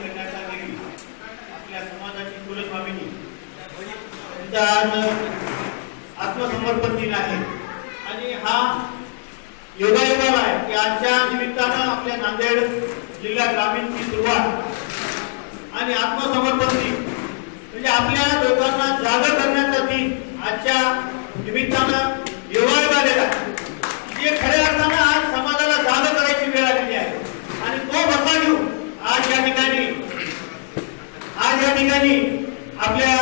करण्याचा देवी आपल्या समाजाची कुलस्वामिनी त्यांचा आज आत्मसमर्पण दिन आहे आणि हा योगायोगाला आहे की आजच्या निमित्तानं आपल्या नांदेड जिल्हा ग्रामीणची सुरुवात आणि आत्मसमर्पण दिन म्हणजे आपल्या लोकांना जागा करण्याचा दिन आजच्या निमित्तानं योगायोग आलेला जे खऱ्या अर्थानं आज समाजाला जागा करायची वेळ आलेली आहे आणि तो बसा घेऊन आज या ठिकाणी आपल्या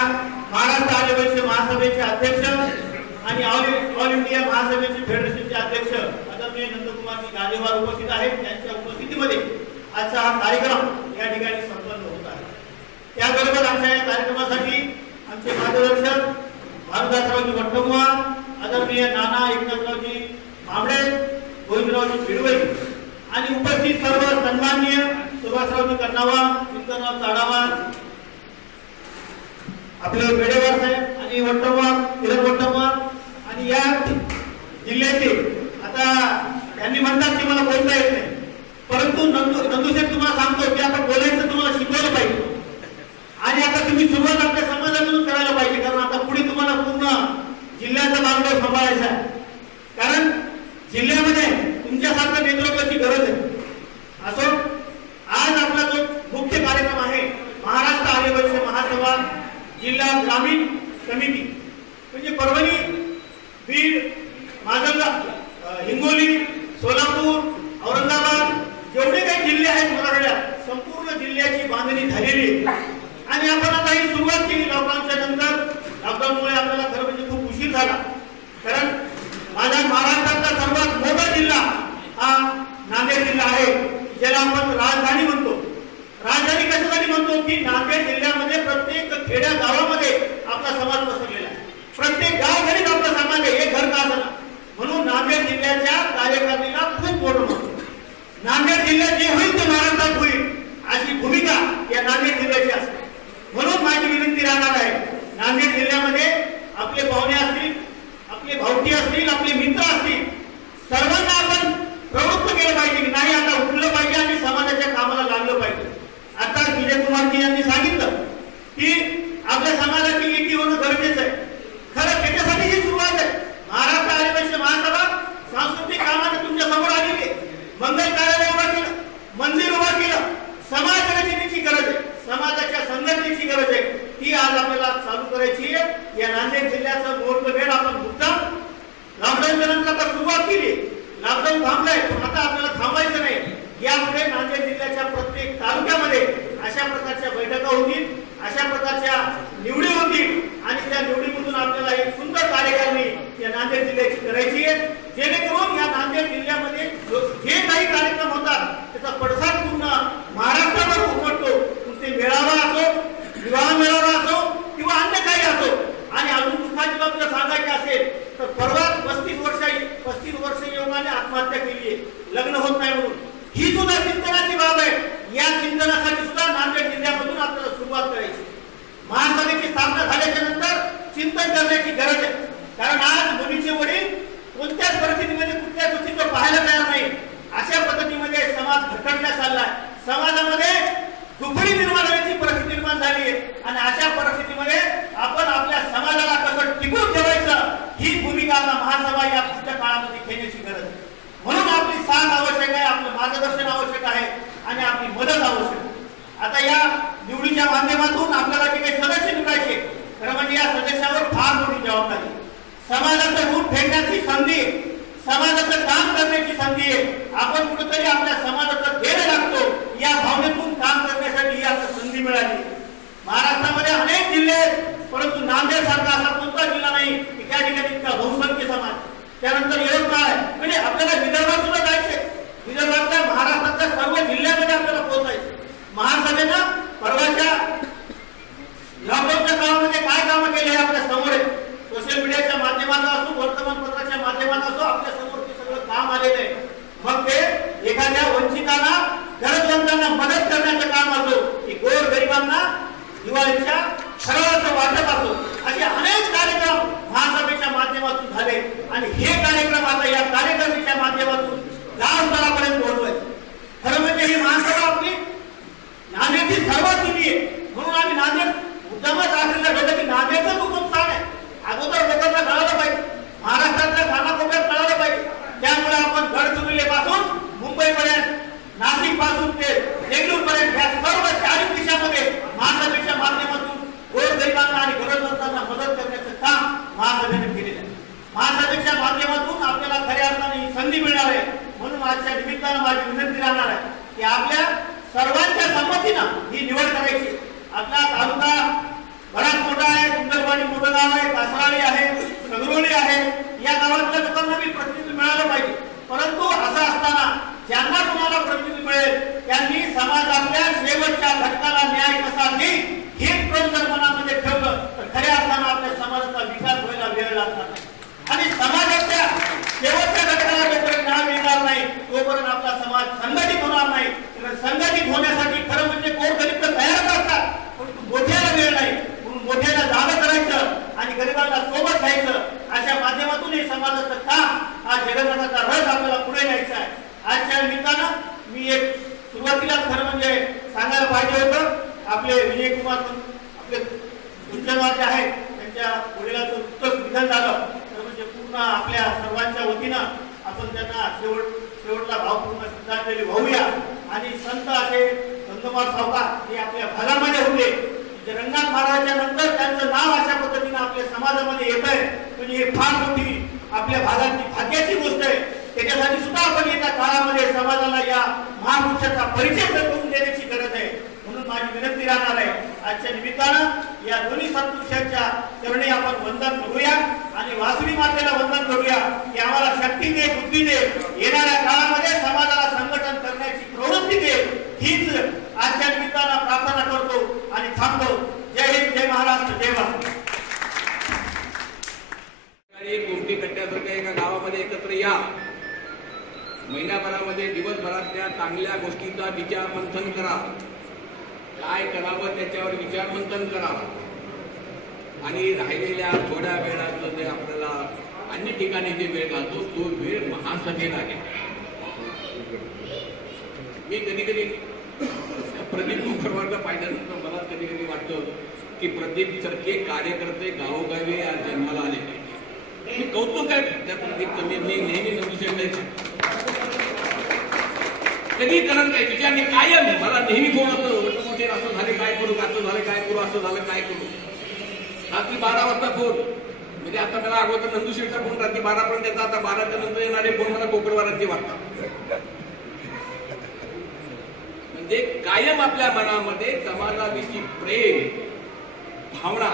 महाराष्ट्र आदिवासी महासभेचे अध्यक्ष आणि ऑल इंडिया महासभेचे फेडरेशनचे अध्यक्ष आदरणीय नंदकुमार गाजेवार उपस्थित आहेत. त्यांच्या उपस्थितीमध्ये आजचा हा कार्यक्रम या ठिकाणी संपन्न होत आहे. त्याबरोबर आमच्या या कार्यक्रमासाठी आमचे मार्गदर्शक भारतदासरावजी वट्टमुवार, आदरणीय नाना एकनाथरावजी भांबळे, गोविंदरावजी भिडवई आणि उपस्थित सर्व सन्माननीय सुभाषरावजी कर्नावा, शंकरराव चाडावार, आपले बेडेवार साहेब आणि वट्टमुवार, किरण वट्टमुवार आणि या जिल्ह्याचे आता त्यांनी म्हणतात की मला बोलता येत नाही, परंतु नंदूशेठ तुम्हाला सांगतो की आपण बोलायचं तुम्हाला शिकवलं पाहिजे आणि आता तुम्ही सुरुवात आपल्या समाजातून करायला पाहिजे कारण आता पुढे तुम्हाला पूर्ण जिल्ह्याचा मार्ग सांभाळायचा आहे. कारण जिल्ह्यामध्ये तुमच्यासारख्या नेतृत्वाची गरज आहे. असो आज आपला जो मुख्य कार्यक्रम आहे महाराष्ट्र आदिवासी महासभा जिल्हा ग्रामीण समिती म्हणजे परभणी, बीड, माजलगाव, हिंगोली, सोलापूर, औरंगाबाद जेवढे काही जिल्हे आहेत मराठवाड्यात संपूर्ण जिल्ह्याची बांधणी झालेली आणि आपण आता ही सुरुवात केली लॉकडाऊनच्या नंतर. लॉकडाऊनमुळे आपल्याला खरं म्हणजे खूप उशीर झाला कारण माझ्या महाराष्ट्रातला सर्वात मोठा जिल्हा हा नांदेड जिल्हा आहे ज्याला आपण राजधानी म्हणतो. राजधानी कशासाठी म्हणतो की नांदेड जिल्ह्यामध्ये प्रत्येक खेड्या गावामध्ये आपला समाज पसरलेला आहे. प्रत्येक गावघरीत आपला समाज आहे, हे घर का असणार म्हणून नांदेड जिल्ह्याच्या कार्यकारिणीला खूप मोठं म्हणतो. नांदेड जिल्हा जे होईल ते महाराष्ट्रात होईल अशी भूमिका या नांदेड जिल्ह्याची असते. म्हणून माझी विनंती राहणार आहे नांदेड जिल्ह्यामध्ये आपले पाहुणे असतील, आपले भावकी असतील, आपले मित्र असतील, सर्वांना आपण प्रवृत्त केलं पाहिजे की नाही आता उठलं पाहिजे आणि समाजाच्या कामाला लागलं पाहिजे. आता विजय कुमारजी यांनी सांगितलं की आपल्या समाजाची एकी होणं गरजेचं आहे. खरं त्याच्यासाठी ही सुरुवात आहे. महाराष्ट्र आदिवासी महासभा सांस्कृतिक कामाने तुमच्या समोर आलेली आहे. मंगल कार्यालय उभा केलं, मंदिर उभा केलं. समाज रचनेची गरज आहे, समाजाच्या संघटनेची गरज आहे. ती आज आपल्याला चालू करायची आहे. या नांदेड जिल्ह्याचं मुहूर्तमेढ आपण मुद्दाम लॉकडाऊनच्या नंतर आता सुरुवात केली. लॉकडाऊन थांबलंय पण आता आपल्याला थांबायचं नाही. यामुळे नांदेड जिल्ह्याच्या प्रत्येक तालुक्यामध्ये अशा प्रकारच्या बैठका होतील, अशा प्रकारच्या निवडी होतील आणि त्या निवडीमधून आपल्याला एक सुंदर कार्यकारिणी या नांदेड जिल्ह्याची करायची आहे जेणेकरून या नांदेड जिल्ह्यामध्ये जे काही कार्यक्रम होतात त्याचा पडसाद पूर्ण महाराष्ट्रावर उमटतो. ते मेळावा असो, विवाह मेळावा असो किंवा अन्य काही असो. आणि अजून दुःखाची बाब जर सांगायची असेल तर परवाच 35 वर्ष युवकाने आत्महत्या केली आहे लग्न होत नाही म्हणून. ही सुद्धा चिंतनाची बाब आहे. या चिंतनासाठी सुद्धा नांदेड जिल्ह्यामधून आपल्याला सुरुवात करायची. महासभेची स्थापना झाल्याच्या नंतर चिंतन करण्याची गरज आहे. कारण आज मुलीचे वडील कोणत्याच परिस्थितीमध्ये कुठल्याच गोष्टीचं पाहायला तयार नाही. अशा पद्धतीमध्ये समाज भरकटण्यात चाललाय. समाजामध्ये दुफळी निर्माण होण्याची परिस्थिती निर्माण झाली आहे आणि अशा परिस्थितीमध्ये आपण आपल्या समाजाला कसं टिकून ठेवायचं ही भूमिका आता महासभा या पुढच्या काळामध्ये घेण्याची गरज आहे. म्हणून आपली साथ आवश्यक आहे, आपलं मार्गदर्शन आवश्यक आहे आणि आपली मदत आवश्यक आहे. आता या निवडीच्या माध्यमातून आपल्याला जे काही सदस्य निवडायचे खरं म्हणजे या सदस्यावर फार मोठी जबाबदारी. समाजाचं रूप फेडण्याची संधी, समाजाचं काम करण्याची संधी आहे. आपण कुठेतरी आपल्या समाजाचं देणं लागतो या भावनेतून काम करण्यासाठी ही संधी मिळाली. महाराष्ट्रामध्ये अनेक जिल्हे आहेत परंतु नांदेड सारखा असा कोणता जिल्हा नाही की त्या ठिकाणी इतका बहुसंख्य समाज. त्यानंतर यवतमाळ म्हणजे आपल्याला विदर्भात सुद्धा जायचंय. विदर्भातल्या महाराष्ट्रातल्या सर्व जिल्ह्यामध्ये आपल्याला पोहोचायचं. महासभेनं परवाच्या लॉकडाऊनच्या काळामध्ये काय कामं केली हे आपल्या समोर आहे. सोशल मीडियाच्या माध्यमातून असो, वर्तमानपत्राच्या माध्यमातून असो आपल्या समोर ते सगळं काम आलेलं आहे. मग ते एखाद्या वंचितांना, गरजवंतांना मदत करण्याचं काम असो की गोर गरिबांना दिवाळीच्या फराळाचं वाटप असो, असे अनेक कार्यक्रम महासभेच्या माध्यमातून झाले आणि हे कार्यक्रम आता या कार्यकारिणीच्या माध्यमातून गाव स्तरापर्यंत पोहोचवायचे. खरं म्हणजे ही महासभा आपली नांदेडची नांदेड मुद्दामच आखरीला ठेवलं की नांदेडचं हुकूम स्थान आहे. अगोदर लोकांना कळालं पाहिजे, महाराष्ट्रातल्या कानाकोपऱ्यात कळालं पाहिजे. त्यामुळे आपण गडचिरोलीपासून मुंबईपर्यंत, नाशिक पासून ते बेंगळूर पर्यंत या सर्व चारही दिशामध्ये महासभेच्या माध्यमातून गोरगरिबांना आणि गरजवंतांना मदत करण्याचं काम महासभेने केलेलं आहे. महासभेच्या माध्यमातून आपल्याला खऱ्या अर्थाने ही संधी मिळणार आहे. म्हणून आजच्या निमित्तानं माझी विनंती राहणार आहे की आपल्या सर्वांच्या संमतीनं ही निवड करायची. आपला तालुका बराच मोठा आहे, कुंडलवाडी मोठं गाव आहे, कासराळी आहे, सगरोली आहे. या गावातल्या लोकांना बी प्रतिनिधी मिळालं पाहिजे. परंतु असं असताना ज्यांना तुम्हाला प्रतिनिधी मिळेल त्यांनी समाजातल्या शेवटच्या घटकाला न्याय कसा देईल हे प्रेम जर मनामध्ये ठेवलं तर खऱ्या अर्थानं आपल्या समाजाचा विकास व्हायला वेळ लागणार नाही. आणि समाजाच्या शेवटच्या घटकाला जोपर्यंत न्याय मिळणार नाही तोपर्यंत आपला समाज संघटित होणार नाही. संघटित होण्यासाठी खरं म्हणजे गोरगरीब तर तयारच असतात, परंतु मोठ्याला वेळ नाही. म्हणून मोठ्याला जागा करायचं आणि गरिबांना सोबत घ्यायचं. अशा माध्यमातून हे समाजाचं काम हा जगन्नाथाचा रथ आपल्याला पुढे न्यायचा आहे. आजच्या निमित्तानं मी एक सुरुवातीलाच खरं म्हणजे सांगायला पाहिजे होतं. आपले विजय कुमार आपले उच्चवाचे आहेत, त्यांच्या वडिलांचं नुकतंच निधन झालं. तर म्हणजे पूर्ण आपल्या सर्वांच्या वतीनं आपण त्यांना शेवटला भावपूर्ण श्रद्धांजली वाहूया. आणि संत असे नंदकुमार सावकार हे आपल्या भागामध्ये होते. रंगनाथ महाराजांच्या नंतर त्यांचं नाव अशा पद्धतीने आपल्या समाजामध्ये येत आहे म्हणजे हे फार मोठी आपल्या भागाची भाग्याची गोष्ट आहे. त्याच्यासाठी सुद्धा आपण येत्या काळामध्ये समाजाला या महापुरुषाचा परिचय करून देण्याची गरज आहे. म्हणून माझी विनंती राहणार आहे आजच्या निमित्तानं या दोन्ही सत्पुरुषांच्या चरणी आपण वंदन करूया आणि वासवी मातेला वंदन करूया की आम्हाला शक्ती दे, बुद्धी दे, येणाऱ्या काळामध्ये समाजाला संघटन करण्याची प्रवृत्ती दे. हीच आजच्या निमित्तानं प्रार्थना करतो आणि थांबतो. जय हिंद, जय महाराष्ट्र, जय वासवी. कोणती कट्ट्यासारख्या एका गावामध्ये एकत्र या. महिन्याभरामध्ये दिवसभरातल्या चांगल्या गोष्टींचा विचार मंथन करा. काय करावं त्याच्यावर विचार मंथन करा. आणि राहिलेल्या थोड्या वेळाचं जे आपल्याला अन्य ठिकाणी जे वेळ घालतो तो वेळ महासभेला घ्या. मी कधी कधी प्रदीप मुखर्जींना पाहिल्यानंतर मला कधी कधी वाटतं की प्रदीप सारखे कार्यकर्ते गावोगावी आज जन्माला आले. मी कौतुक आहे त्या प्रदीपचं. मी नेहमी नमू शकतो कधी करत नाही विचारणे कायम. मला नेहमी फोन होतं मोठे असं झाले काय करू, असं झालं काय करू, असं झालं काय करू. रात्री 12 वाजता फोन. म्हणजे आता मला अगोदर नंदुशेठचा फोन रात्री 12 पर्यंत येतात. आता 12च्या नंतर येणारे फोन मला कोकणवारांचे वाटतात. म्हणजे कायम आपल्या मनामध्ये समाजाविषयी प्रेम भावना,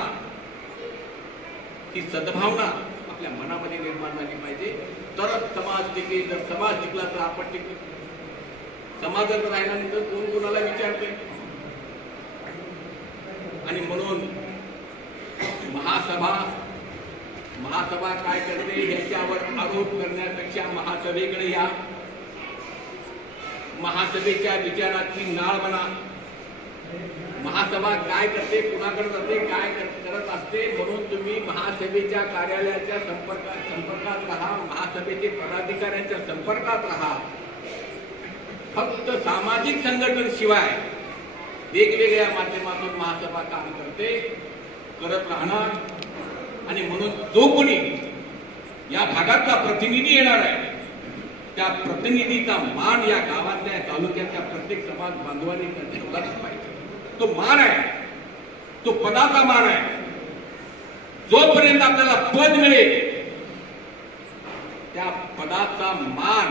ती सद्भावना आपल्या मनामध्ये निर्माण झाली पाहिजे. तरच समाज टिकेल. जर समाज टिकला तर आपण टिकू. समाजात राहिल्यानंतर कोण कोणाला विचारते. आणि म्हणून महासभा काय करते याच्यावर आरोप करण्यापेक्षा महासभेकडे या. महासभेच्या विचाराची नाळ बना. महासभा काय करते, कुणाकडे जाते, काय करत असते. म्हणून तुम्ही महासभेच्या कार्यालयाच्या संपर्कात राहा. महासभेचे पदाधिकाऱ्यांच्या संपर्कात राहा. फक्त सामाजिक संघटन शिवाय वेगवेगळ्या माध्यमातून महासभा काम करत राहणार. आणि म्हणून जो कोणी या भागातला प्रतिनिधी येणार आहे त्या प्रतिनिधीचा मान या गावातल्या तालुक्यातल्या प्रत्येक समाज बांधवांनी ठेवलाच पाहिजे. तो मान आहे, तो पदाचा मान आहे. जोपर्यंत आपल्याला पद मिळेल त्या पदाचा मान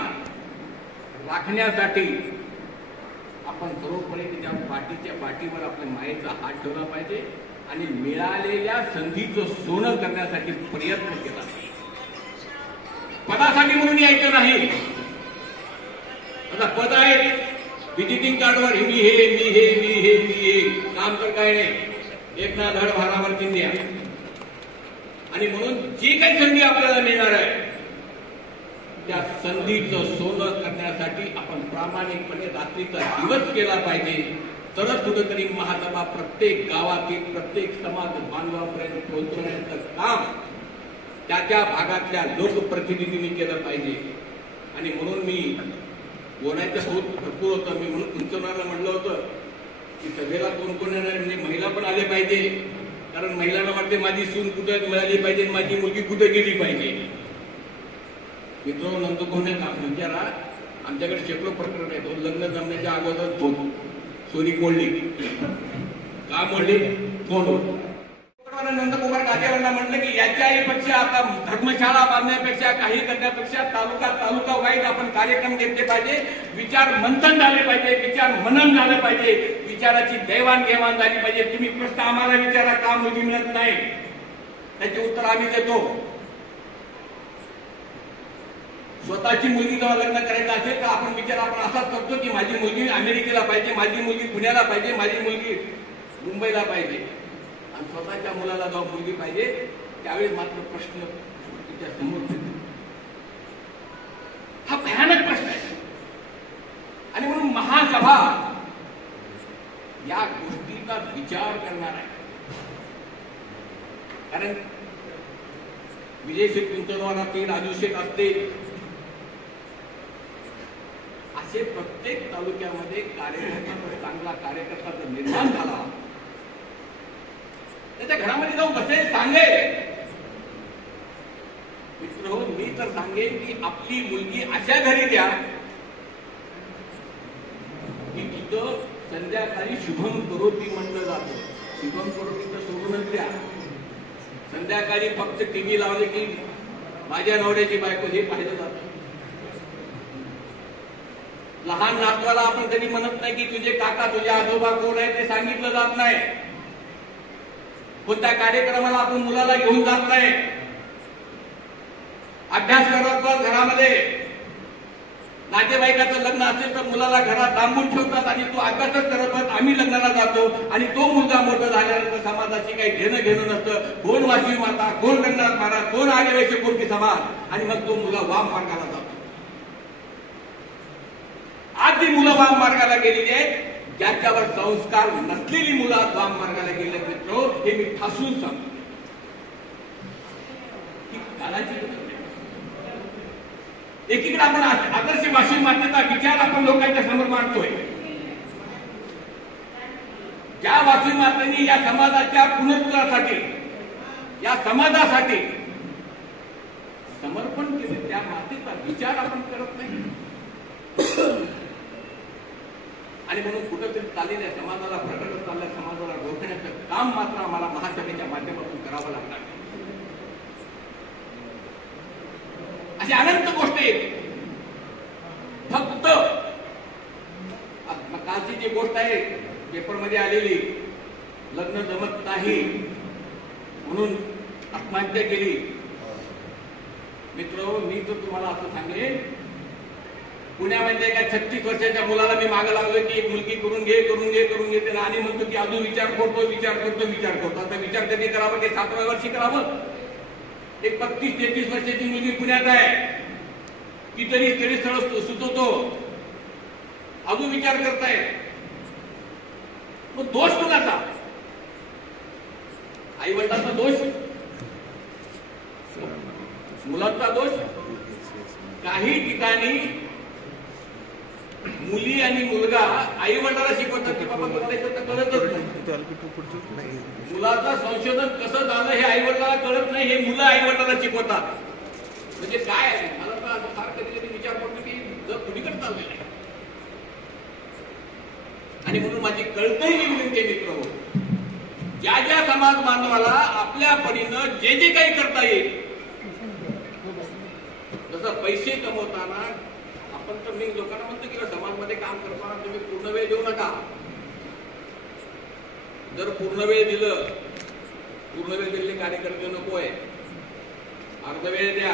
राखण्यासाठी आपण सर्वपणे त्याच्या पाठीच्या पाठीवर आपल्या मायेचा हात ठेवला पाहिजे आणि मिळालेल्या संधीचं सोनं करण्यासाठी प्रयत्न केला. पदासाठी म्हणून यायचं नाही. आता पद आहे विजिटिंग कार्डवर मी हे काम तर काय नाही. एक ना धड भारावर चिंध्या. आणि म्हणून जी काही संधी आपल्याला मिळणार आहे त्या संधीचं सोनं करण्यासाठी आपण प्रामाणिकपणे रात्रीचा दिवस केला पाहिजे. तरच कुठेतरी महासभा प्रत्येक गावातील प्रत्येक समाज बांधवापर्यंत पोहोचवण्याचं काम त्या भागातल्या लोकप्रतिनिधींनी केलं पाहिजे. आणि म्हणून मी बोलायचं भरपूर होतं. मी म्हणून उंचवणारा म्हणलं होतं की सभेला कोण कोण येणार, म्हणजे महिला पण आले पाहिजे, कारण महिलांना वाटते माझी सून कुठं मिळाली पाहिजे, माझी मुलगी कुठं गेली पाहिजे. मित्रांनो, नंतर कोणी विचारा, आमच्याकडे शेकडो प्रकरण आहेत. लग्न जमण्याच्या अगोदर सोनी मोडली. का मोडली? फोन. नंदकुमार काजेवांना म्हटलं की याच्या पेक्षा आता धर्मशाळा बांधण्यापेक्षा काही करण्यापेक्षा तालुका वाईज आपण कार्यक्रम घेतले पाहिजे, विचार मंथन झाले पाहिजे, विचार मनन झालं पाहिजे, विचाराची देवाणघेवाण झाली पाहिजे. तुम्ही प्रश्न आम्हाला विचारा का मुलगी मिळत नाही, त्याचे उत्तर आम्ही देतो. स्वतःची मुलगी जेव्हा लग्न करायचं असेल तर आपण विचार आपण असाच करतो की माझी मुलगी अमेरिकेला पाहिजे, माझी मुलगी पुण्याला पाहिजे, माझी मुलगी मुंबईला पाहिजे. आणि स्वतःच्या मुलाला जेव्हा मुलगी पाहिजे त्यावेळी मात्र प्रश्न तिच्या समोर येतो. हा भयानक प्रश्न आहे. आणि म्हणून महासभा या गोष्टीचा विचार करणार आहे. कारण विजय शेठ पिंचणवार असतील, राजू शेठ असतील, असे प्रत्येक तालुक्यामध्ये कार्यकर्ता, चांगला कार्यकर्ता जर निर्माण झाला, त्याच्या घरामध्ये जाऊन बसेल, सांगेल. मित्र, मी तर सांगेन की आपली मुलगी अशा घरी द्या की तिथं संध्याकाळी शुभम करोती म्हणलं जातं. शुभम करोती तर सोडूनच द्या, संध्याकाळी फक्त टीव्ही लावले की माझ्या नवऱ्याची बायको हे पाहिलं जातं. लहान नातवाला आपण कधी म्हणत नाही की तुझे काका, तुझे आजोबा कोण आहे ते सांगितलं जात नाही. कोणत्या कार्यक्रमाला आपण मुलाला घेऊन जात नाही. अभ्यास करत घरामध्ये नातेवाईकाचं लग्न असेल तर मुलाला घरात डांबून ठेवतात आणि तो अभ्यासच करत आम्ही लग्नाला जातो. आणि तो मुलगा मोठा झाल्यानंतर समाजाशी काही घेणं नसतं. कोण वाशी माता, कोण रंगनाथ महाराज, कोण आदिवासी, कोण की समाज, आणि मग तो मुलगा वाम मार्गाला जातो. आज जी मुलं वाम मार्गाला गेलेली आहेत, ज्याच्यावर संस्कार नसलेली मुलं आज वाम मार्गाला गेले मित्र, हे मी ठासून सांगतो. एकीकडे आपण आदर्श वाशी मातेचा विचार आपण लोकांच्या समोर मांडतोय. ज्या वाशी मातेने या समाजाच्या पुनरुद्धारासाठी, या समाजासाठी समर्पण केले, त्या मातेचा विचार आपण करत नाही. आणि म्हणून कुठेतरी चाललेल्या समाजाला, प्रकट चाललेल्या समाजाला रोखण्याचं काम मात्र आम्हाला महासभेच्या माध्यमातून करावं लागणार. अशी अनंत गोष्टी आहेत. फक्त कालची जी गोष्ट आहे पेपरमध्ये आलेली, लग्न जमत नाही म्हणून आत्महत्या केली. मित्र, मी तर तुम्हाला असं सांगेन, पुण्यामध्ये एका 36 वर्षाच्या मुलाला मी मागे लागलो की मुलगी करून घे, आणि म्हणतो की अजून विचार करतो. आता विचार कधी करावा की 7व्या वर्षी करावं? एक 32-33 वर्षाची मुलगी पुण्यात आहे, कितीतरी स्थळ सुचवतो, अजून विचार करताय. मग दोष कुणाचा? आई वडिलांचा दोष? मुलांचा दोष? काही ठिकाणी मुली आणि मुलगा आई वडिलांना शिकवतात की बाबा कळतच नाही. मुलाचं संशोधन कसं झालं हे आई वडिलांना कळत नाही, हे मुलं आई वडिलांना शिकवतात. म्हणजे काय आहे? मला तर फार कधी कधी विचार करतो की जर कुणीकडे चाललेलं आहे. आणि म्हणून माझी कळतही विनंती मित्र हो, ज्या ज्या समाज बांधवाला आपल्या परीनं जे जे काही करता येईल, जसं पैसे कमवताना आपण तर मी लोकांना म्हणतो की समाजमध्ये काम करताना तुम्ही पूर्ण वेळ देऊ नका. जर पूर्ण वेळ दिलं, पूर्ण वेळ दिलेले कार्यकर्ते नको आहे, अर्ध वेळ द्या,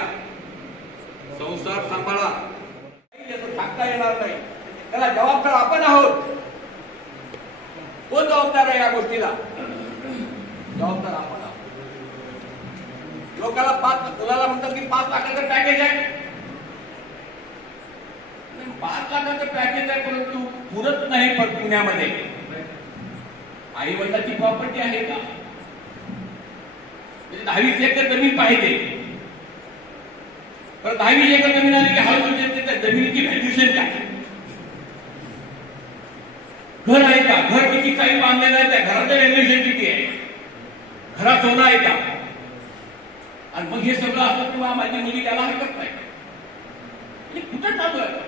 संसार सांभाळा. सांगता येणार नाही, त्याला जबाबदार आपण आहोत. कोण जबाबदार आहे या गोष्टीला? जबाबदार आपण आहोत. लोकांना मुलाला म्हणतात की 5 लाखाचं पॅकेज आहे, 5 लाखाचं पॅकेज आहे, परंतु पुरत नाही. पण पुण्यामध्ये आई वडिलांची प्रॉपर्टी आहे का? म्हणजे 10-20 एकर जमीन पाहिजे, पण 10-20 एकर जमीन आली की हळूहळू त्या जमिनीची व्हॅल्युएशन काय? घर आहे का, घर किती काही बांधलेलं आहे, त्या घराचं व्हॅल्युएशन किती आहे, घरात सोनं आहे का, आणि मग हे सगळं असतं किंवा माझी मुली त्याला हरकत नाही. कुठं चालू आहे?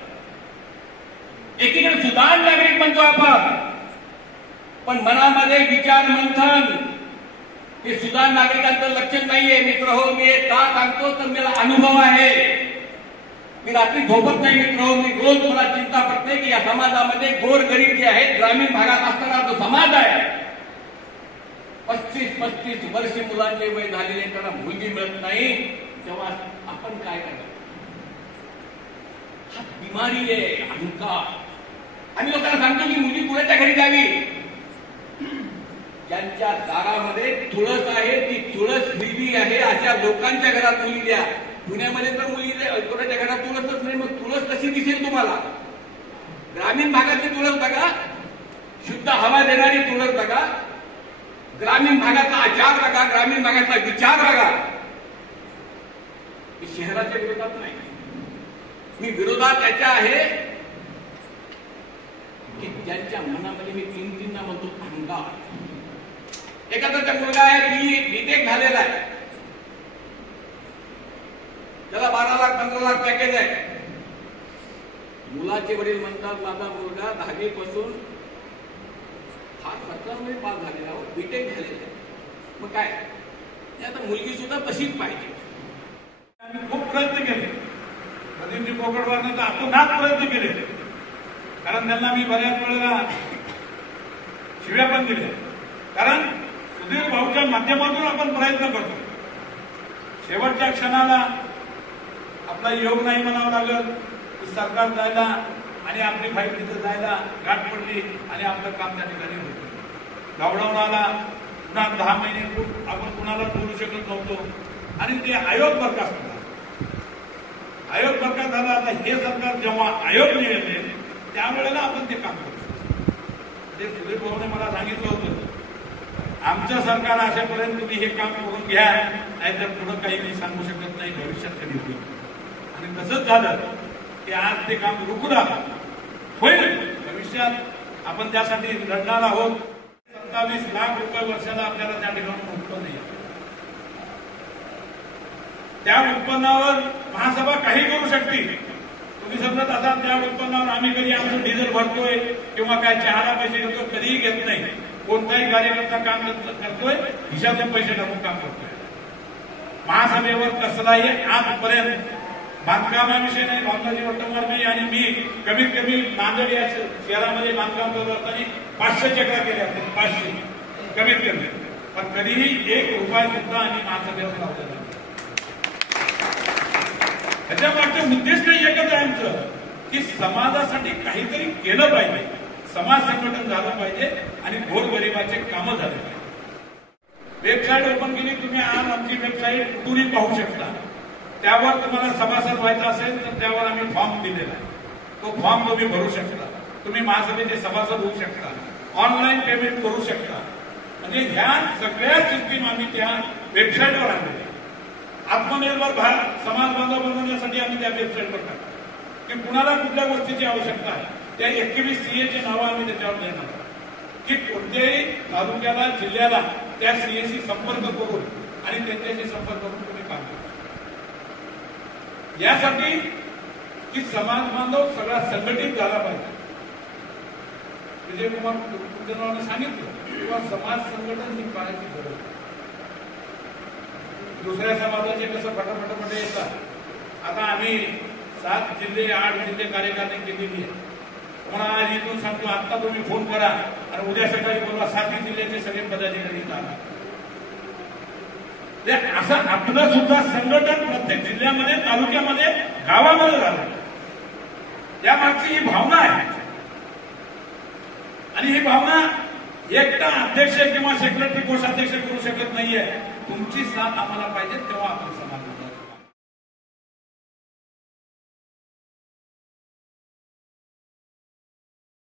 एकीकडे सुधार नागरिक म्हणतो आपण, पण मनामध्ये विचार मंथन हे सुधार नागरिकांचं लक्षण नाहीये. मित्र हो, मी एक का सांगतो तर मला अनुभव आहे. मी रात्री झोपत नाही मित्र हो, मी रोज मला चिंता पडते की या समाजामध्ये गोरगरीब जे आहेत, ग्रामीण भागात असणारा जो समाज आहे, 35-35 वर्ष मुलांचे वय झालेले त्यांना मुलगी मिळत नाही, तेव्हा आपण काय करणार? हा बिमारी आहे, अहंकार. आम्ही लोकांना सांगतो की मुली कुणाच्या घरी जावी, ज्यांच्या दारामध्ये तुळस आहे, ती तुळस हिरवी आहे अशा लोकांच्या घरात मुली द्या. पुण्यामध्ये तर मुली कोणाच्या घरात तुळसच नाही, मग तुळस कशी दिसेल तुम्हाला? ग्रामीण भागातली तुळस बघा, शुद्ध हवा देणारी तुळस बघा, ग्रामीण भागातला आचार बघा, ग्रामीण भागातला विचार बघा. मी शहराच्या विरोधात नाही, मी विरोधात त्याच्या आहे की ज्यांच्या मनामध्ये मी तीन म्हणतो अहंकार. एखादा मुलगा आहे, बीटेक झालेला आहे, त्याला 12 लाख 15 लाख पॅकेज आहे. मुलाचे वडील म्हणतात माझा मुलगा 10वी पासून हा 17 मध्ये पास झालेला, बीटेक झालेला आहे, मग काय आता मुलगी सुद्धा तशीच पाहिजे. आम्ही खूप प्रयत्न केले, प्रदीपजी कोकडवारने तर आतोनात प्रयत्न केले, कारण त्यांना मी बऱ्याच वेळेला शिव्या पण दिल्या. कारण सुधीर भाऊच्या माध्यमातून आपण प्रयत्न करतो, शेवटच्या क्षणाला आपला योग नाही म्हणावं लागलं की सरकार जायला आणि आपली फाईट तिथं जायला गाठ पडली आणि आपलं काम त्या ठिकाणी होतं. लॉकडाऊन आला, पुन्हा 10 महिने आपण कुणाला बोलू शकत नव्हतो आणि ते आयोग बरखास्त झाला. आयोग बरखास्त झाला. आता हे सरकार जेव्हा आयोग निवडले त्यावेळेला आपण ते काम करतो. ते सुधीर भाऊने मला सांगितलं होतं, आमचं सरकार अशापर्यंत तुम्ही हे काम करून घ्या, नाहीतर पुढं काही मी सांगू शकत नाही भविष्यात कधी होईल. आणि तसंच झालं की आज ते काम रुकलं, होईल भविष्यात आपण त्यासाठी लढणार आहोत. 27 लाख रुपये वर्षाला आपल्याला त्या ठिकाणी उत्पन्न आहे. त्या उत्पन्नावर महासभा काही करू शकते. तुम्ही समजत असाल त्या उत्पन्नावर आम्ही कधी आमचं डिझेल भरतोय किंवा काय चहाला पैसे घेतो, कधीही घेत नाही. कोणताही कार्यकर्ता काम करतोय खिशातून पैसे टाकून काम करतोय. महासभेवर कसलाही आजपर्यंत बांधकामाविषयी नाही, भावनाजी वर्तमान आणि मी कमीत कमी नांदेड या शहरामध्ये बांधकाम करत असताना 500 चक्रा केल्या असतील, 500 कमीत कमी, पण कधीही 1 रुपया सुद्धा आम्ही महासभेवर लावलेला नाही. त्याच्या मागचे उद्देश नाही एकच आहे आमचं की समाजासाठी काहीतरी केलं पाहिजे, समाज संघटन झालं पाहिजे आणि गोरगरिबाचे कामं झाले पाहिजे. वेबसाईट ओपन केली तुम्ही, आज आमची वेबसाईट कुठूनही पाहू शकता. त्यावर तुम्हाला सभासद व्हायचं असेल तर त्यावर आम्ही फॉर्म दिलेला आहे, तो फॉर्म तुम्ही भरू शकता. तुम्ही महासभेचे सभासद होऊ शकता, ऑनलाईन पेमेंट करू शकता. म्हणजे ह्या सगळ्या सिस्टीम आम्ही त्या वेबसाईटवर आणलेल्या. आत्मनिर्भर भारत समाज बांधव बनवण्यासाठी आम्ही त्या वेबसाईटवर टाकतो की कुणाला कुठल्या गोष्टीची आवश्यकता आहे. त्या 21 CA नावं आम्ही त्याच्यावर देणार की कोणत्याही तालुक्याला जिल्ह्याला त्या CAशी संपर्क करून आणि त्यांच्याशी संपर्क करून तुम्ही काम करा. यासाठी की समाज बांधव सगळा संघटित झाला पाहिजे. विजय कुमार कुलकर्णींनी सांगितलं किंवा समाज संघटन ही करायची गरज आहे. दुसऱ्या समाजाचे कसं फटाफट येतात. आता आम्ही 7 जिल्हे 8 जिल्हे कार्यकारिणी केलेली आहे. तुम्हाला आज इथून सांगतो, आता तुम्ही फोन करा आणि उद्या सकाळी बोलवा 7 जिल्ह्याचे सगळे पदाधिकारी आला. असं आपलं सुद्धा संघटन प्रत्येक जिल्ह्यामध्ये, तालुक्यामध्ये, गावामध्ये झालं. या मागची ही भावना आहे आणि ही भावना एकटा अध्यक्ष किंवा सेक्रेटरी कोषाध्यक्ष करू शकत नाहीये. तुमची साथ आम्हाला पाहिजे, तेव्हा आपण समाज